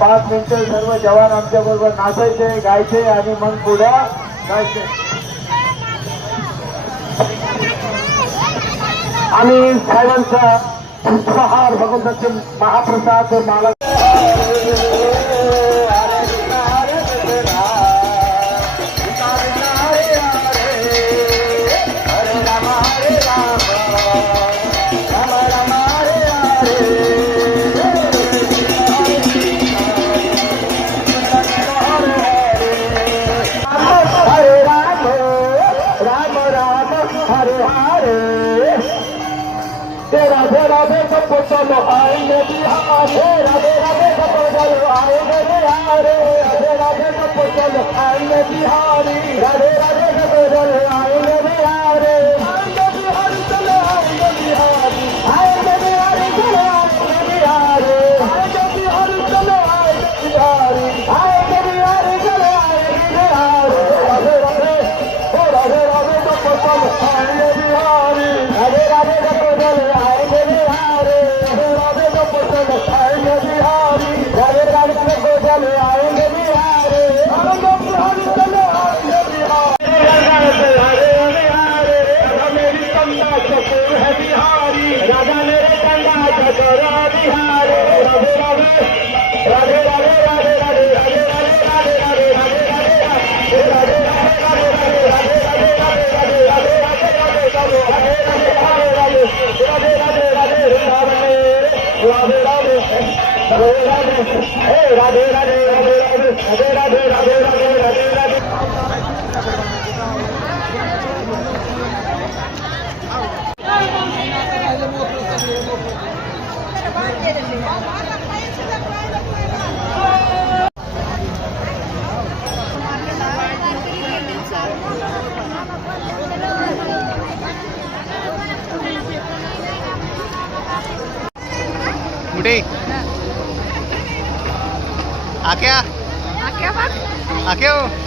5 मिनिटं सर्व जवान आमच्या बरोबर नाचायचे, गायचे आणि मग पुढे जायचे. आम्ही साहेबांचा पुष्पहार भगवंताचे महाप्रसाद माला राधे राधे सब चलो आएंगे बिहार, राधे राधे सब चलो आएंगे बिहार, राधे राधे सब चलो आएंगे बिहारी, राधे राधे सब चलो आएंगे बिहार, आएंगे बिहारी चलो आएंगे बिहारी, आएंगे बिहारी चलो आएंगे बिहारी, आएंगे बिहारी चलो आएंगे बिहारी, आएंगे बिहारी चलो आएंगे बिहारी, राधे राधे ओ राधे राधे सब चलो आएंगे बिहारी, राधे राधे सब चलो आएंगे बिहारी, राधे सब चलो आएंगे बिहारी, राधे राधे सब चलो आएंगे बिहारी, आएंगे बिहारी चलो आएंगे बिहारी, राधा मेरी कंधा चतुर है बिहारी, राधा मेरे कंधा चतुर है बिहारी, राधे राधे राधे राधे राधे राधे राधे राधे राधे राधे राधे राधे कुठे आक्या आक्या बघ आक्या हो